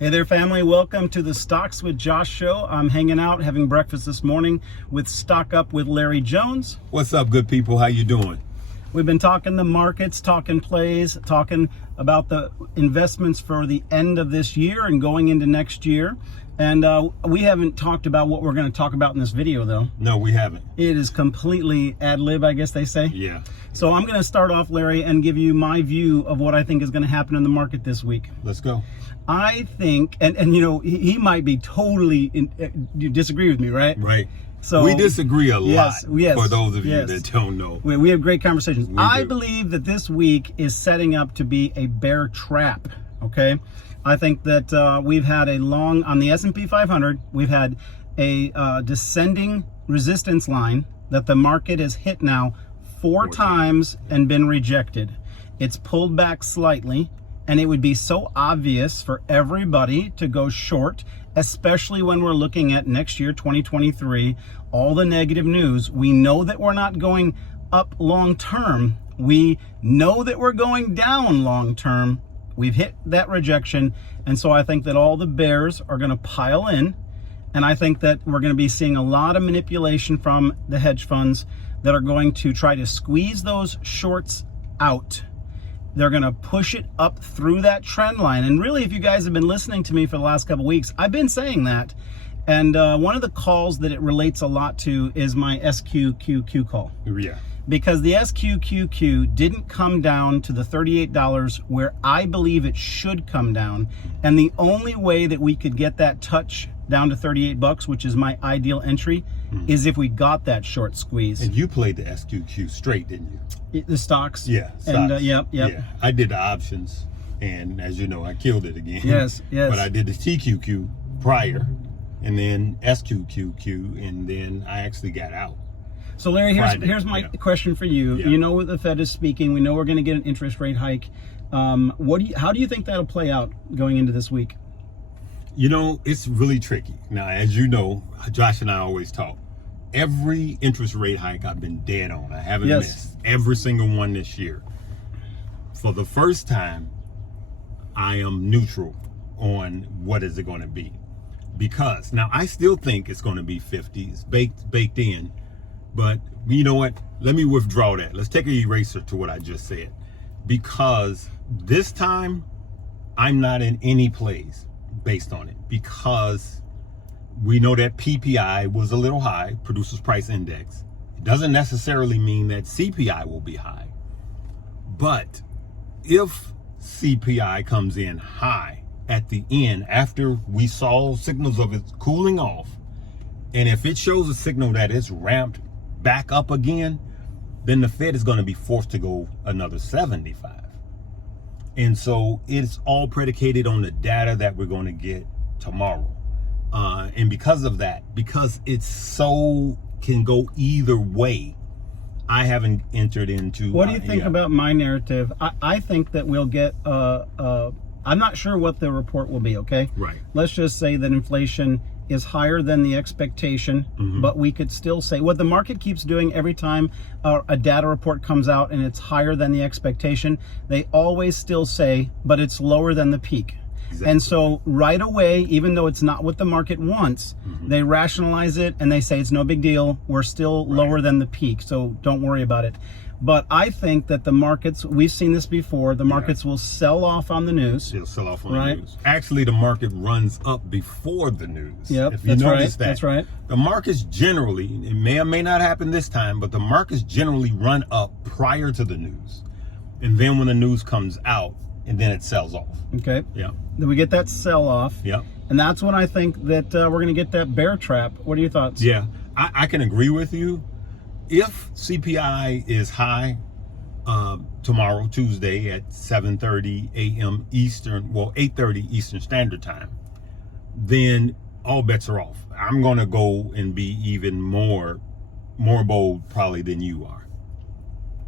Hey there, family. Welcome to the Stocks with Josh show. I'm hanging out, having breakfast this morning with Stock Up with Larry Jones. What's up, good people? How you doing? We've been talking the markets, talking plays, talking about the investments for the end of this year and going into next year. And we haven't talked about what we're going to talk about in this video, though. No, we haven't. It is completely ad lib, I guess they say. Yeah. So I'm going to start off, Larry, and give you my view of what I think is going to happen in the market this week. Let's go. I think, and you know, he might be totally, you disagree with me, right? Right. So we disagree a lot, yes, for those of yes. you that don't know. We have great conversations. I do. believe that this week is setting up to be a bear trap, okay? I think that we've had a long, on the S&P 500, we've had a descending resistance line that the market has hit now four times and been rejected. It's pulled back slightly, and it would be so obvious for everybody to go short, especially when we're looking at next year, 2023, all the negative news. We know that we're not going up long term. We know that we're going down long term. We've hit that rejection, and so I think that all the bears are going to pile in, and I think that we're going to be seeing a lot of manipulation from the hedge funds that are going to try to squeeze those shorts out. They're going to push it up through that trend line. And really, if you guys have been listening to me for the last couple of weeks, I've been saying that. And one of the calls that it relates a lot to is my SQQQ call. Yeah. Because the SQQQ didn't come down to the $38 where I believe it should come down. And the only way that we could get that touch down to 38 bucks, which is my ideal entry, is if we got that short squeeze. And you played the SQQ straight, didn't you? The stocks. Yeah. Stocks. And yep. Yeah. I did the options, and as you know, I killed it again. Yes. But I did the TQQ prior, and then SQQQ, and then I actually got out. So Larry, here's my question for you. Yeah. You know what the Fed is speaking. We know we're going to get an interest rate hike. How do you think that'll play out going into this week? You know, it's really tricky. Now, as you know, Josh and I always talk. Every interest rate hike I've been dead on. I haven't missed every single one this year. For the first time, I am neutral on what is it going to be. Because now I still think it's going to be 50s baked in. But you know what? Let me withdraw that. Let's take an eraser to what I just said. Because this time, I'm not in any plays based on it. Because we know that PPI was a little high, Producers Price Index. It doesn't necessarily mean that CPI will be high. But if CPI comes in high at the end, after we saw signals of it cooling off, and if it shows a signal that it's ramped back up again, then the Fed is going to be forced to go another 75. And so it's all predicated on the data that we're going to get tomorrow. And because of that, because it's so can go either way, I haven't entered into. What do you think about my narrative? I think that we'll get, I'm not sure what the report will be, okay? Right. Let's just say that inflation is higher than the expectation, but we could still say what the market keeps doing every time a data report comes out and it's higher than the expectation, they always still say, but it's lower than the peak. Exactly. And so right away, even though it's not what the market wants, they rationalize it and they say it's no big deal. We're still lower than the peak, so don't worry about it. But I think that the markets, we've seen this before, the markets will sell off on the news. They'll sell off on the news. Actually, the market runs up before the news. Yep, if you notice that. That's right. The markets generally, it may or may not happen this time, but the markets generally run up prior to the news. And then when the news comes out, and then it sells off. Okay. Yeah. Then we get that sell off. Yeah. And that's when I think that we're going to get that bear trap. What are your thoughts? Yeah, I can agree with you. If CPI is high tomorrow, Tuesday at 7:30 a.m. Eastern, well, 8:30 Eastern Standard Time, then all bets are off. I'm going to go and be even more bold probably than you are.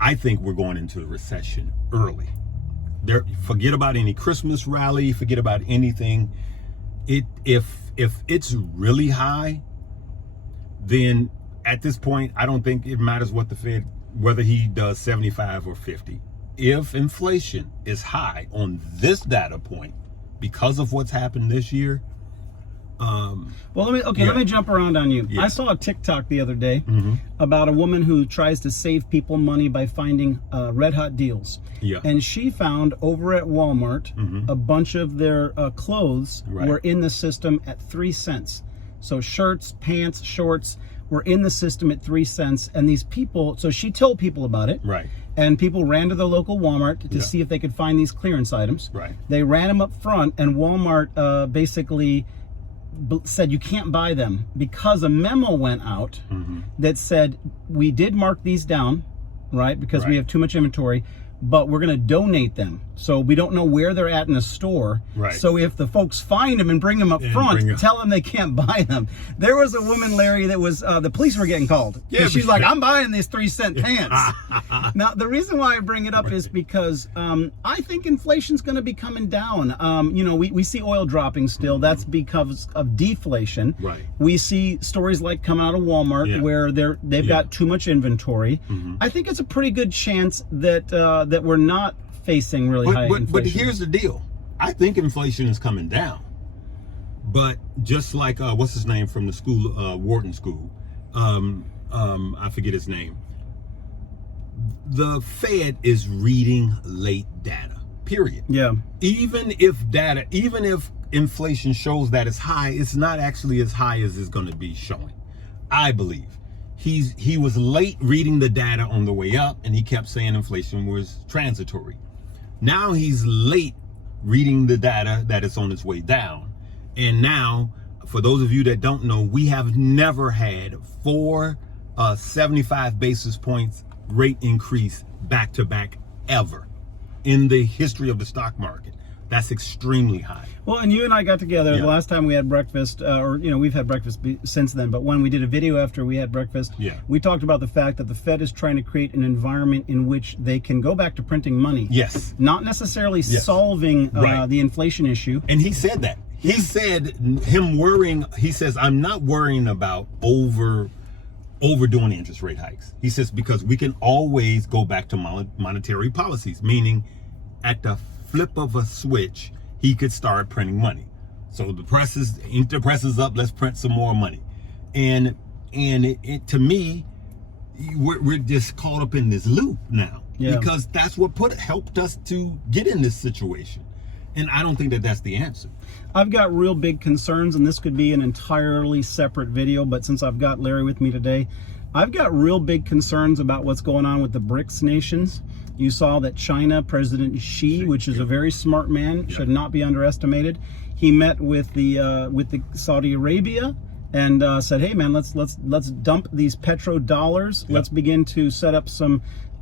I think we're going into a recession early. Forget about any Christmas rally, forget about anything. If it's really high, then at this point, I don't think it matters what the Fed, whether he does 75 or 50. If inflation is high on this data point, because of what's happened this year. Well, let me jump around on you. Yeah. I saw a TikTok the other day about a woman who tries to save people money by finding red hot deals. Yeah. And she found over at Walmart a bunch of their clothes were in the system at 3 cents. So shirts, pants, shorts were in the system at 3 cents. And these people, so she told people about it. Right. And people ran to the local Walmart to see if they could find these clearance items. Right. They ran them up front, and Walmart basically said you can't buy them because a memo went out that said we did mark these down, right, because we have too much inventory, but we're going to donate them. So we don't know where they're at in the store. Right. So if the folks find them and bring them up front, tell them they can't buy them. There was a woman, Larry, that was, the police were getting called. Yeah, she's like, I'm buying these 3 cent pants. Now, the reason why I bring it up is because I think inflation's going to be coming down. You know, we see oil dropping still. That's because of deflation. Right. We see stories like coming out of Walmart where they've got too much inventory. I think it's a pretty good chance that that we're not facing really high inflation. But here's the deal. I think inflation is coming down. But just like, what's his name from the school, Wharton School, I forget his name. The Fed is reading late data, period. Yeah. Even if inflation shows that it's high, it's not actually as high as it's going to be showing. I believe. He was late reading the data on the way up, and he kept saying inflation was transitory. Now he's late reading the data that it's on its way down. And now, for those of you that don't know, we have never had 75 basis points rate increase back to back ever in the history of the stock market. That's extremely high. Well, and you and I got together the last time we had breakfast, or, you know, we've had breakfast since then, but when we did a video after we had breakfast, we talked about the fact that the Fed is trying to create an environment in which they can go back to printing money. Yes. Not necessarily solving the inflation issue. And he said that. He said he says, I'm not worrying about overdoing interest rate hikes. He says, because we can always go back to monetary policies, meaning at the flip of a switch, he could start printing money. So the press is up, let's print some more money. And it to me, we're just caught up in this loop now, because that's what helped us to get in this situation. And I don't think that that's the answer. I've got real big concerns, and this could be an entirely separate video, but since I've got Larry with me today, I've got real big concerns about what's going on with the BRICS nations. You saw that China, President Xi, which is a very smart man, should not be underestimated. He met with the Saudi Arabia and said, "Hey, man, let's dump these petrodollars. Let's begin to set up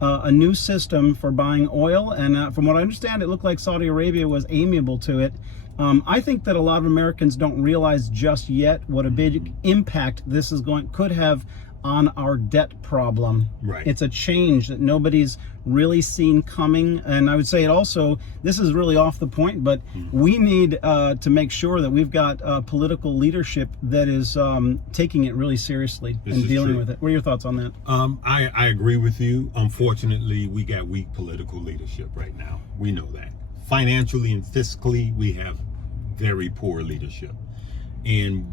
a new system for buying oil." And from what I understand, it looked like Saudi Arabia was amiable to it. I think that a lot of Americans don't realize just yet what a big impact this could have on our debt problem. Right. It's a change that nobody's really seen coming. And I would say this is really off the point, but we need to make sure that we've got political leadership that is taking it really seriously and dealing with it. What are your thoughts on that? I agree with you. Unfortunately, we got weak political leadership right now. We know that. Financially and fiscally, we have very poor leadership. And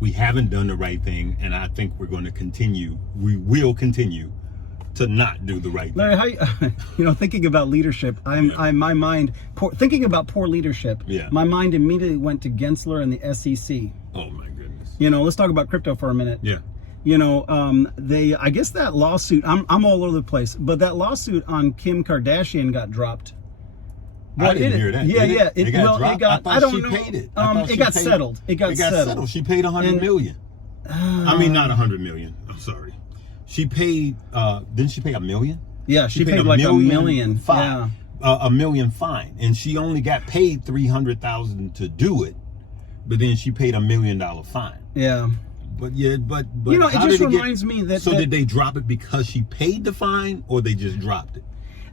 we haven't done the right thing, and I think we will continue to not do the right thing. Larry, thinking about leadership, thinking about poor leadership, my mind immediately went to Gensler and the SEC. Oh my goodness. Let's talk about crypto for a minute. Yeah. I guess that lawsuit, I'm all over the place, but that lawsuit on Kim Kardashian got dropped. I didn't hear that. Yeah. It got I don't know. Paid it. It got settled. It got settled. She paid $100 million. I mean, not $100 million. I'm sorry. She paid. Didn't she pay $1 million? Yeah, she paid like $1 million. Fine. $1 million fine, and she only got paid $300,000 to do it, but then she paid $1 million fine. Yeah. But it just reminds me that. So did they drop it because she paid the fine, or they just dropped it?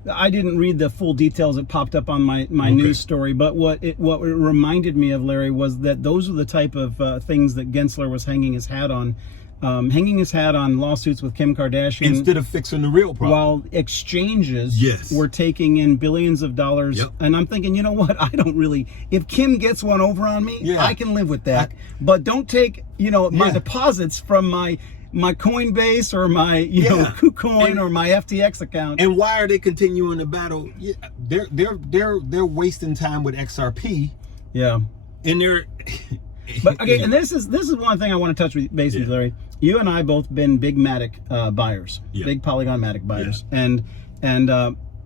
I didn't read the full details. It popped up on my news story, but what it reminded me of, Larry, was that those are the type of things that Gensler was hanging his hat on. hanging his hat on lawsuits with Kim Kardashian Instead of fixing the real problem. while exchanges Yes. were taking in billions of dollars. Yep. And I'm thinking, you know what? I don't really, if Kim gets one over on me, Yeah. I can live with that. But don't take, my Yeah. deposits from my Coinbase or my, Yeah. KuCoin And- or my FTX account. And why are they continuing the battle? Yeah, they're wasting time with XRP, Yeah. and they're. But okay, and this is one thing I want to touch base with, Yeah. Larry. You and I both been big Matic buyers, Yeah. big Polygon Matic buyers, and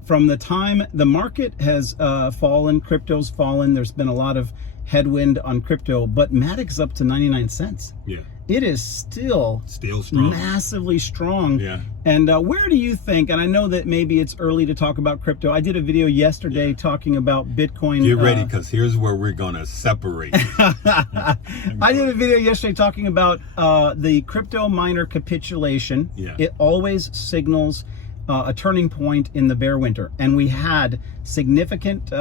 from the time the market has fallen, crypto's fallen. There's been a lot of headwind on crypto, but Matic's up to 99 cents. Yeah, It is still strong. massively strong. Yeah. And where do you think, and I know that maybe it's early to talk about crypto. I did a video yesterday talking about Bitcoin. Get ready, because here's where we're gonna separate. I did a video yesterday talking about the crypto miner capitulation. Yeah. It always signals a turning point in the bear winter, and we had significant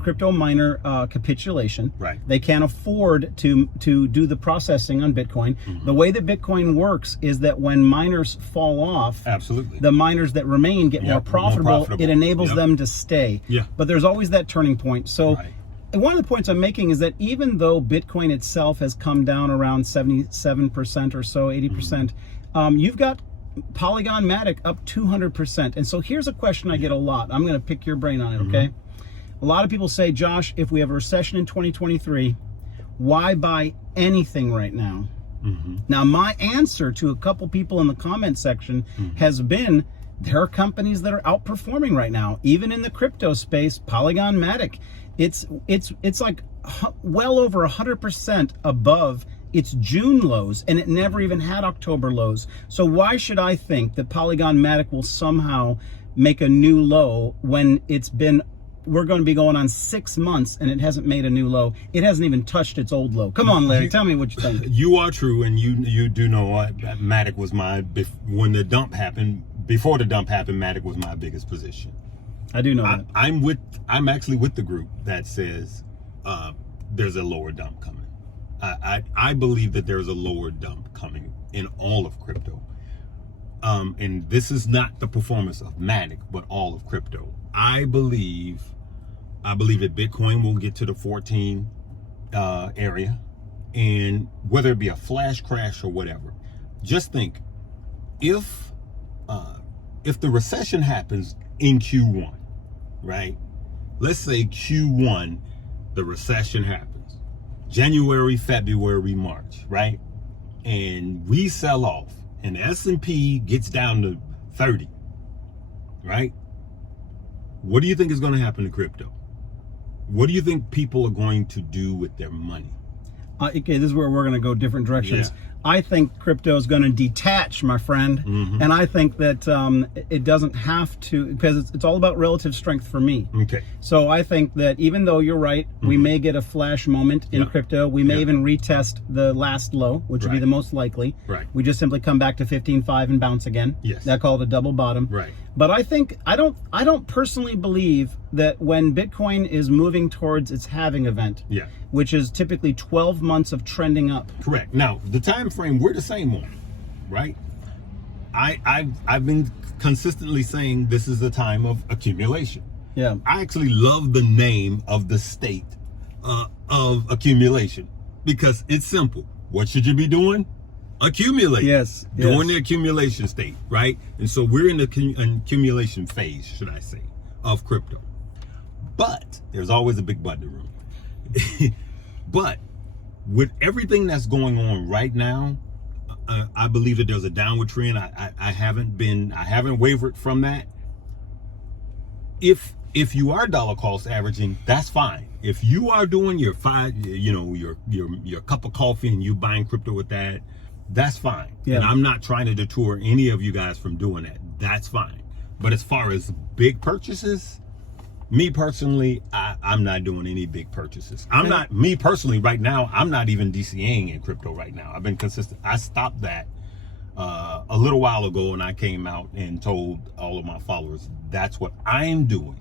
crypto miner capitulation. Right. They can't afford to do the processing on Bitcoin. The way that Bitcoin works is that when miners fall off, Absolutely. the miners that remain get Yep, more profitable. more profitable. It enables Yep. them to stay. Yeah. But there's always that turning point. So Right. one of the points I'm making is that even though Bitcoin itself has come down around 77% or so, 80%, you've got Polygon Matic up 200%. And so here's a question I get a lot. I'm going to pick your brain on it, okay? A lot of people say, Josh, if we have a recession in 2023, why buy anything right now? Now, my answer to a couple people in the comment section has been, there are companies that are outperforming right now, even in the crypto space. Polygon Matic, it's like well over 100% above its June lows, and it never even had October lows. So why should I think that Polygon Matic will somehow make a new low when we're going to be going on 6 months and it hasn't made a new low? It hasn't even touched its old low. Come on, Larry, tell me what you think. You are true, and you do know Matic was when the dump happened. Before the dump happened, Matic was my biggest position. I do know that. I'm actually with the group that says there's a lower dump coming. I believe that there's a lower dump coming in all of crypto. And this is not the performance of Matic, but all of crypto. I believe that Bitcoin will get to the 14 area, and whether it be a flash crash or whatever, just think, if the recession happens in Q1, right? Let's say Q1, the recession happens. January, February, March, right? And we sell off, and the S&P gets down to 30, right? What do you think is going to happen to crypto? What do you think people are going to do with their money? Okay, this is where we're going to go different directions. Yeah. I think crypto is going to detach, my friend, and I think that it doesn't have to, because it's all about relative strength for me. Okay. So I think that even though you're right, we may get a flash moment in Yeah. crypto. We may Yeah. even retest the last low, which would be Right. the most likely. Right. We just simply come back to 15.5 and bounce again. Yes. That called a double bottom. Right. But I think I don't personally believe that when Bitcoin is moving towards its halving event, Yeah. which is typically 12 months of trending up. Correct. Now, the time frame we're the same on, right? I've been consistently saying this is a time of accumulation. Yeah. I actually love the name of the state of accumulation, because it's simple. What should you be doing? Accumulate. Yes. During the accumulation state, right? And so we're in the accumulation phase, should I say, of crypto. But there's always a big but in the room. But with everything that's going on right now, I believe that there's a downward trend. I haven't wavered from that. If you are dollar cost averaging, that's fine. If you are doing your your cup of coffee and you buying crypto with that, that's fine. Yeah. And I'm not trying to detour any of you guys from doing that. That's fine. But as far as big purchases, me personally, I'm not doing any big purchases. Me personally right now, I'm not even DCAing in crypto right now. I've been consistent. I stopped that a little while ago, and I came out and told all of my followers that's what I'm doing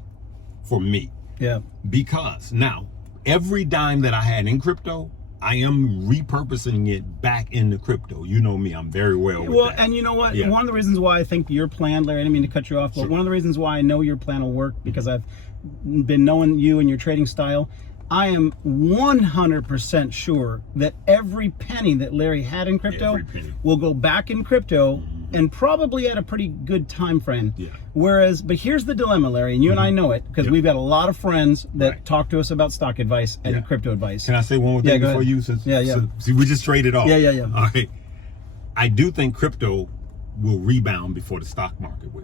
for me. Yeah. Because now every dime that I had in crypto, I am repurposing it back into crypto. You know me, I'm very well with that. And you know what? Yeah. One of the reasons why I think your plan, Larry, I didn't mean to cut you off, but Sure. one of the reasons why I know your plan will work, because I've been knowing you and your trading style, I am 100% sure that every penny that Larry had in crypto Every penny. will go back in crypto, and probably at a pretty good time frame. Yeah. Whereas, but here's the dilemma, Larry, and you and I know it, because Yep. we've got a lot of friends that Right. talk to us about stock advice and Yeah. crypto advice. Can I say one more Yeah, thing go before ahead. you? Since, Yeah, yeah. See, we just traded off. Yeah. All right. I do think crypto will rebound before the stock market will.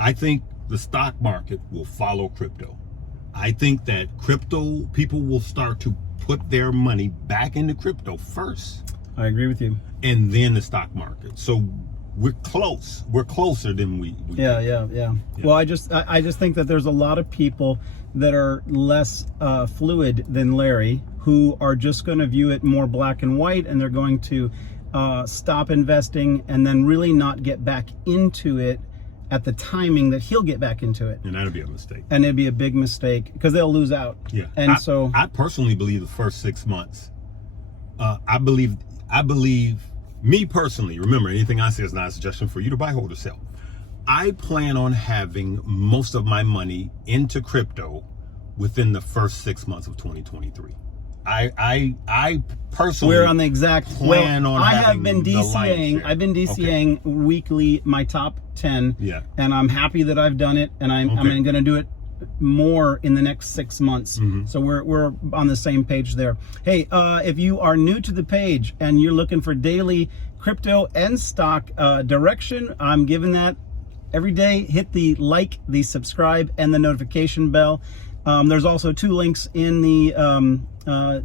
I think the stock market will follow crypto. I think that crypto people will start to put their money back into crypto first, I agree with you. and then the stock market. So we're close. We're closer than we Yeah. Well, I just think that there's a lot of people that are less fluid than Larry, who are just going to view it more black and white, and they're going to stop investing and then really not get back into it at the timing that he'll get back into it. And that'll be a mistake. And it'd be a big mistake because they'll lose out. Yeah. And I personally believe the first 6 months. I believe me personally, remember, anything I say is not a suggestion for you to buy, hold, or sell. I plan on having most of my money into crypto within the first 6 months of 2023. I personally we're on the exact plan on I have having been the lion's DCAing. share. I've been DCAing weekly my top 10. Yeah. And I'm happy that I've done it, and I'm going to do it more in the next 6 months. So we're on the same page there. Hey, if you are new to the page and you're looking for daily crypto and stock direction, I'm giving that every day. Hit the like, the subscribe, and the notification bell. There's also 2 links in the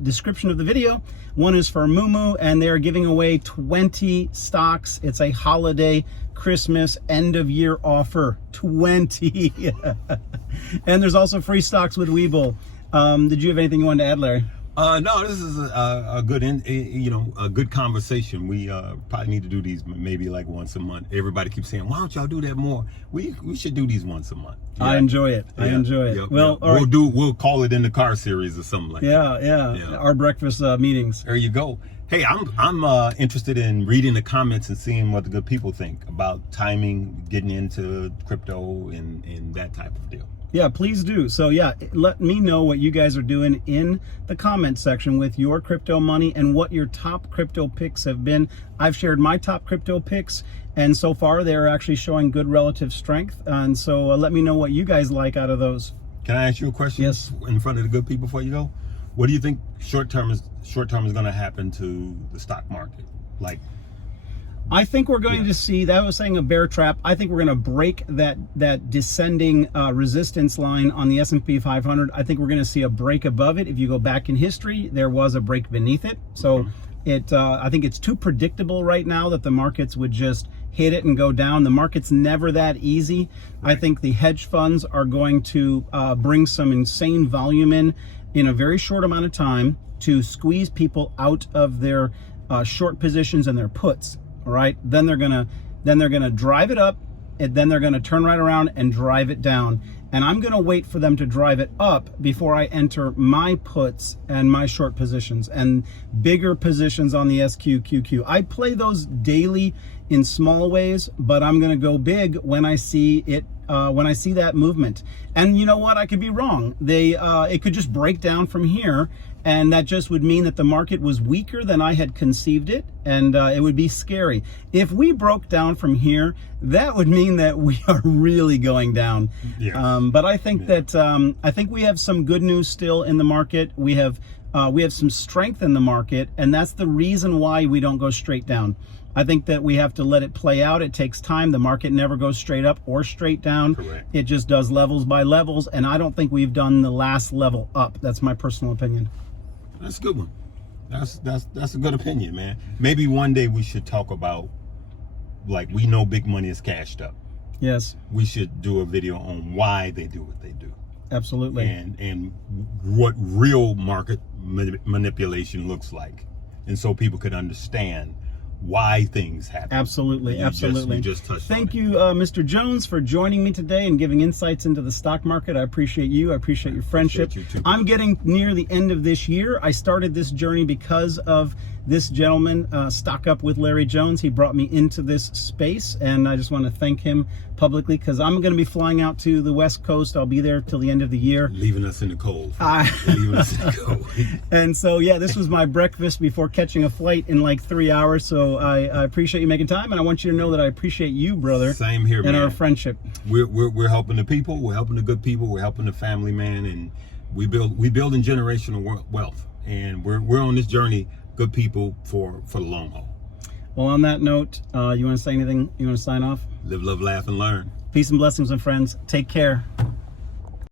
description of the video. One is for Moomoo, and they're giving away 20 stocks. It's a holiday Christmas end of year offer. 20. And there's also free stocks with Webull. Did you have anything you wanted to add, Larry? No, this is a good, a good conversation. We probably need to do these maybe like once a month. Everybody keeps saying, "Why don't y'all do that more?" We should do these once a month. Yeah. I enjoy it. I enjoy it. Yeah, Well, yeah. all right. We'll call it in the car series or something like that. Yeah. Our breakfast meetings. There you go. Hey, I'm interested in reading the comments and seeing what the good people think about timing, getting into crypto and that type of deal. Yeah, please do. So yeah, let me know what you guys are doing in the comment section with your crypto money and what your top crypto picks have been. I've shared my top crypto picks, and so far they're actually showing good relative strength. And so let me know what you guys like out of those. Can I ask you a question? Yes. In front of the good people before you go? What do you think short term is going to happen to the stock market? Like, I think we're going to see, that was saying a bear trap. I think we're going to break that descending resistance line on the S&P 500. I think we're going to see a break above it. If you go back in history, there was a break beneath it. So I think it's too predictable right now that the markets would just hit it and go down. The market's never that easy. I think the hedge funds are going to bring some insane volume in a very short amount of time to squeeze people out of their short positions and their puts. All right, then they're gonna drive it up, and then they're gonna turn right around and drive it down. And I'm gonna wait for them to drive it up before I enter my puts and my short positions and bigger positions on the SQQQ. I play those daily in small ways, but I'm gonna go big when I see it. When I see that movement. And you know what? I could be wrong. It could just break down from here, and that just would mean that the market was weaker than I had conceived it, and it would be scary. If we broke down from here, that would mean that we are really going down. Yes. But I think that I think we have some good news still in the market. We have some strength in the market, and that's the reason why we don't go straight down. I think that we have to let it play out. It takes time. The market never goes straight up or straight down. Correct. It just does levels by levels, and I don't think we've done the last level up. That's my personal opinion. That's a good one. That's a good opinion, man. Maybe one day we should talk about, like, we know big money is cashed up. Yes, We should do a video on why they do what they do. absolutely. And what real market manipulation looks like, and so people could understand why things happen. Absolutely, absolutely. You just touched Thank on you, Mr. Jones, for joining me today and giving insights into the stock market. I appreciate you. I appreciate your friendship. Appreciate you too. I'm getting near the end of this year. I started this journey because of this gentleman, Stock Up with Larry Jones. He brought me into this space, and I just want to thank him publicly because I'm going to be flying out to the West Coast. I'll be there till the end of the year. Leaving us in the cold. Leaving us in the cold. And so, yeah, this was my breakfast before catching a flight in like 3 hours. So I appreciate you making time, and I want you to know that I appreciate you, brother. Same here, and man. our friendship. We're helping the people. We're helping the good people. We're helping the family, man. And we building generational wealth. And we're on this journey, good people, for the long haul. Well, on that note, you want to say anything? You want to sign off? Live, love, laugh, and learn. Peace and blessings, my friends. Take care.